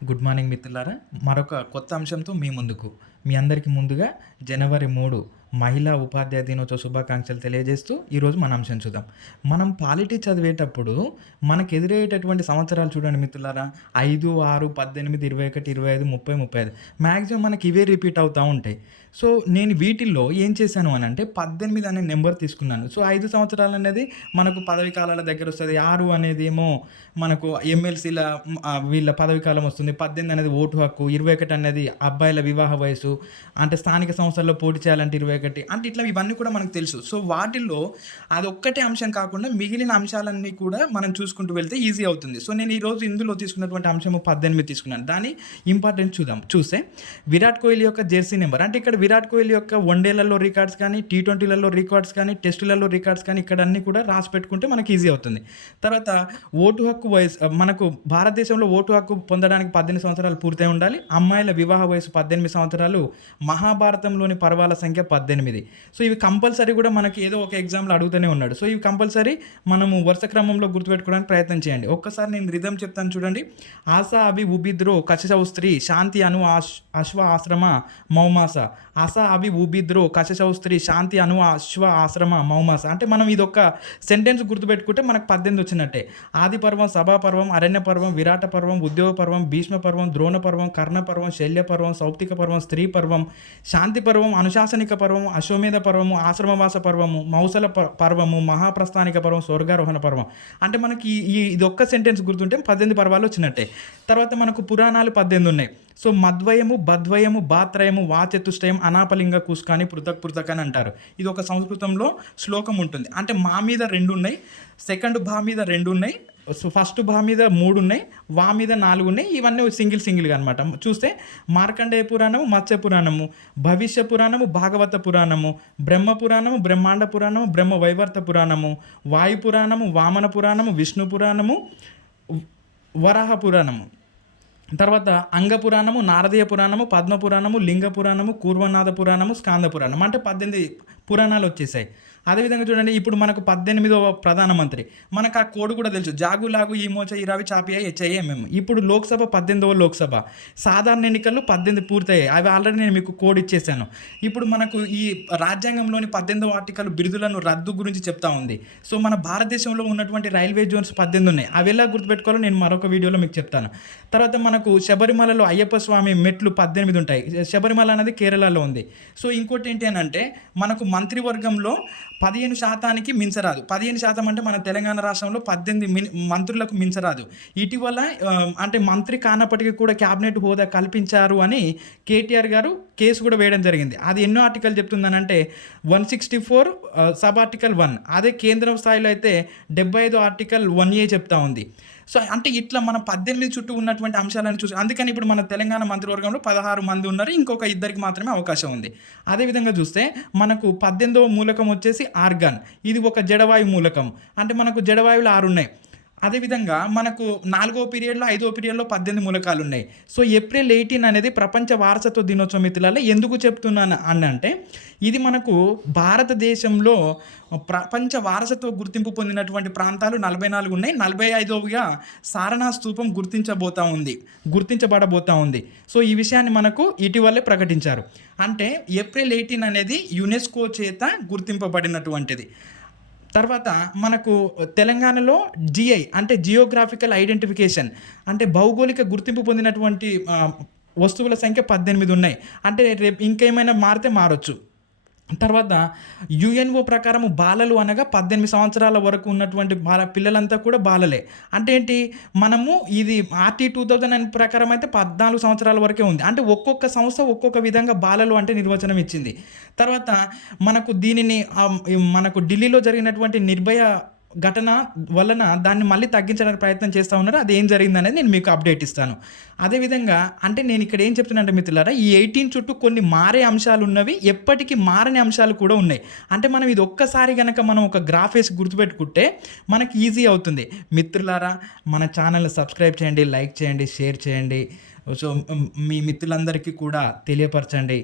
Good morning మిత్రులారా. మరొక కొత్త అంశంతో మీ ముందుకు. మీ అందరికి ముందుగా జనవరి 3 మహిళా ఉపాధ్యాయ దినోత్సవ శుభాకాంక్షలు తెలియజేస్తూ ఈరోజు మన అంశం చూద్దాం. మనం పాలిటీ చదివేటప్పుడు మనకెదురయ్యేటటువంటి సంవత్సరాలు చూడండి మిత్రులారా. 5, 6, 18, 21, 25, 30, 35 మ్యాక్సిమం మనకి ఇవే రిపీట్ అవుతా ఉంటాయి. సో, నేను వీటిల్లో ఏం చేశాను అనంటే 18 అనే నెంబర్ తీసుకున్నాను. సో, 5 సంవత్సరాలనేది మనకు పదవి కాలాల దగ్గరొస్తది. 6 అనేదేమో మనకు ఎమ్మెల్సీల వీళ్ళ పదవి కాలం వస్తుంది. 18 అనేది ఓటు హక్కు. 21 అనేది అబ్బాయిల వివాహ వయసు. అంటే స్థానిక సంస్థల్లో పోటీ చేయాలంటే 21 అంటే ఇట్లా ఇవన్నీ కూడా మనకు తెలుసు. సో, వాటిల్లో అదొక్కటే అంశం కాకుండా మిగిలిన అంశాలన్నీ కూడా మనం చూసుకుంటూ వెళ్తే ఈజీ అవుతుంది. సో, నేను ఈరోజు ఇందులో తీసుకున్నటువంటి అంశము 18 తీసుకున్నాను. దాని ఇంపార్టెన్స్ చూద్దాం. చూస్తే విరాట్ కోహ్లీ యొక్క జెర్సీ నెంబర్ అంటే ఇక్కడ విరాట్ కోహ్లీ యొక్క వన్‌డేలలో రికార్డ్స్ కానీ, టీ20లలో రికార్డ్స్ కానీ, టెస్టులలో రికార్డ్స్ కానీ ఇక్కడ అన్నీ కూడా రాసి పెట్టుకుంటే మనకి ఈజీ అవుతుంది. తర్వాత ఓటు హక్కు వయసు మనకు భారతదేశంలో ఓటు హక్కు పొందడానికి 18 సంవత్సరాలు పూర్తయి ఉండాలి. అమ్మాయిల వివాహ వయసు 18 సంవత్సరాలు. మహాభారతంలోని పర్వాల సంఖ్య 18. సో, ఇవి కంపల్సరీ కూడా మనకి ఏదో ఒక ఎగ్జామ్‌లో అడుగుతూనే ఉన్నాడు. సో, ఇవి కంపల్సరీ మనము వరుస క్రమంలో గుర్తుపెట్టుకోవడానికి ప్రయత్నం చేయండి. ఒక్కసారి నేను రిథమ్ చెప్తాను చూడండి. ఆసా అభి ఉబిద్రో కశశౌస్త్రీ శాంతి అను అశ్వ ఆశ్రమ మౌమాస. ఆసా అభి ఉబిద్రో కశశౌస్త్రీ శాంతి అను అశ్వ ఆశ్రమ మౌమాస. అంటే మనం ఇదొక సెంటెన్స్ గుర్తుపెట్టుకుంటే మనకు 18 వచ్చినట్టే. ఆది పర్వం, సభా పర్వం, అరణ్య పర్వం, విరాట పర్వం, ఉద్యోగ పర్వం, భీష్మ పర్వం, ద్రోణ పర్వం, కర్ణ పర్వం, శల్య పర్వం, సౌప్తిక పర్వం, స్త్రీ పర్వం, శాంతి పర్వం, అనుశాసనిక పర్వం, అశ్వమేధ పర్వము, ఆశ్రమవాస పర్వము, మౌసల పర్వము, మహాప్రస్థానిక పర్వం, స్వర్గారోహణ పర్వం. అంటే మనకి ఇదొక్క సెంటెన్స్ గుర్తుంటే 18 పర్వాలు వచ్చినట్టే. తర్వాత మనకు పురాణాలు 18 ఉన్నాయి. సో, మద్వయము, బద్వయము, బాత్రయము, వాచతుష్టయం, అనాపలింగ కుస్కాని, పృథక్ పృథక్ అని అంటారు. ఇది ఒక సంస్కృతంలో శ్లోకం ఉంటుంది. అంటే మా మీద 2 ఉన్నాయి, సెకండ్ భా మీద 2 ఉన్నాయి, సో ఫస్ట్ భా మీద 3 ఉన్నాయి, వా మీద 4 ఉన్నాయి. ఇవన్నీ సింగిల్గా అనమాట. చూస్తే మార్కండేయ పురాణము, మత్స్య పురాణము, భవిష్య పురాణము, భాగవత పురాణము, బ్రహ్మ పురాణము, బ్రహ్మాండ పురాణము, బ్రహ్మ వైవర్త పురాణము, వాయు పురాణము, వామన పురాణము, విష్ణు పురాణము, వరాహ పురాణము. తర్వాత అంగ పురాణము, నారదీయ పురాణము, పద్మ పురాణము, లింగ పురాణము, కూర్మనాథ పురాణము, స్కాంద పురాణం. అంటే 18 పురాణాలు వచ్చేసాయి. అదేవిధంగా చూడండి, ఇప్పుడు మనకు 18వ ప్రధానమంత్రి. మనకు ఆ కోడ్ కూడా తెలుసు. జాగు లాగు ఈ మోచ ఇరావి చాపియా హెచ్ఐఎంఎం. ఇప్పుడు లోక్సభ 18వ లోక్సభ. సాధారణ ఎన్నికలు 18 పూర్తయ్యాయి. అవి ఆల్రెడీ నేను మీకు కోడ్ ఇచ్చేసాను. ఇప్పుడు మనకు ఈ రాజ్యాంగంలోని 18వ ఆర్టికల్ బిరుదులను రద్దు గురించి చెప్తా ఉంది. సో, మన భారతదేశంలో ఉన్నటువంటి రైల్వే జోన్స్ 18 ఉన్నాయి. అవి ఎలా గుర్తుపెట్టుకోవాలో నేను మరొక వీడియోలో మీకు చెప్తాను. తర్వాత మనకు శబరిమలలో అయ్యప్ప స్వామి మెట్లు 18 ఉంటాయి. శబరిమల అనేది కేరళలో ఉంది. సో, ఇంకోటి ఏంటి అని అంటే మనకు మంత్రివర్గంలో 15% మించరాదు. 15% అంటే మన తెలంగాణ రాష్ట్రంలో 18 మంత్రులకు మించరాదు. ఇటీవల అంటే మంత్రి కానప్పటికీ కూడా క్యాబినెట్ హోదా కల్పించారు అని కేటీఆర్ గారు కేసు కూడా వేయడం జరిగింది. అది ఎన్నో ఆర్టికల్ చెప్తుందనంటే 164 సబ్ ఆర్టికల్ 1. అదే కేంద్రం స్థాయిలో అయితే 75 ఆర్టికల్ 1A చెప్తా ఉంది. సో, అంటే ఇట్లా మన 18 చుట్టూ ఉన్నటువంటి అంశాలను చూసి అందుకని ఇప్పుడు మన తెలంగాణ మంత్రివర్గంలో 16 మంది ఉన్నారు. ఇంకొక 2కి మాత్రమే అవకాశం ఉంది. అదేవిధంగా చూస్తే మనకు 18వ మూలకం వచ్చేసి ఆర్గాన్. ఇది ఒక జడవాయు మూలకం. అంటే మనకు జడవాయువులు 6 ఉన్నాయి. అదేవిధంగా మనకు 4వ పీరియడ్లో 5వ పీరియడ్లో 18 మూలకాలు ఉన్నాయి. సో, ఏప్రిల్ 18 అనేది ప్రపంచ వారసత్వ దినోత్సవం మిత్రులారా. ఎందుకు చెప్తున్నాను అని అంటే ఇది మనకు భారతదేశంలో ప్రపంచ వారసత్వ గుర్తింపు పొందినటువంటి ప్రాంతాలు 44 ఉన్నాయి. 45వగా సారనాథ్ స్తూపం గుర్తించబడబోతా ఉంది. సో, ఈ విషయాన్ని మనకు ఇటీవలే ప్రకటించారు. అంటే ఏప్రిల్ 18 అనేది యునెస్కో చేత గుర్తింపబడినటువంటిది. తర్వాత మనకు తెలంగాణలో జిఐ అంటే జియోగ్రాఫికల్ ఐడెంటిఫికేషన్ అంటే భౌగోళిక గుర్తింపు పొందినటువంటి వస్తువుల సంఖ్య 18 ఉన్నాయి. అంటే రేపు ఇంకేమైనా మారితే మారొచ్చు. తర్వాత యుఎన్ఓ ప్రకారము బాలలు అనగా 18 సంవత్సరాల వరకు ఉన్నటువంటి పిల్లలంతా కూడా బాలలే. అంటే ఏంటి, మనము ఇది RT 2009 ప్రకారం అయితే 14 సంవత్సరాల వరకే ఉంది. అంటే ఒక్కొక్క సంస్థ ఒక్కొక్క విధంగా బాలలు అంటే నిర్వచనం ఇచ్చింది. తర్వాత మనకు దీనిని మనకు ఢిల్లీలో జరిగినటువంటి నిర్భయ ఘటన వలన దాన్ని మళ్ళీ తగ్గించడానికి ప్రయత్నం చేస్తూ ఉన్నారు. అది ఏం జరిగిందనేది నేను మీకు అప్డేట్ ఇస్తాను. అదేవిధంగా అంటే నేను ఇక్కడ ఏం చెప్తున్నానంటే మిత్రులారా, ఈ 18 చుట్టూ కొన్ని మారే అంశాలు ఉన్నవి, ఎప్పటికీ మారని అంశాలు కూడా ఉన్నాయి. అంటే మనం ఇది ఒక్కసారి కనుక మనం ఒక గ్రాఫ్ వేసి గుర్తుపెట్టుకుంటే మనకి ఈజీ అవుతుంది. మిత్రులారా, మన ఛానల్ని సబ్స్క్రైబ్ చేయండి, లైక్ చేయండి, షేర్ చేయండి. సో, మీ మిత్రులందరికీ కూడా తెలియపరచండి.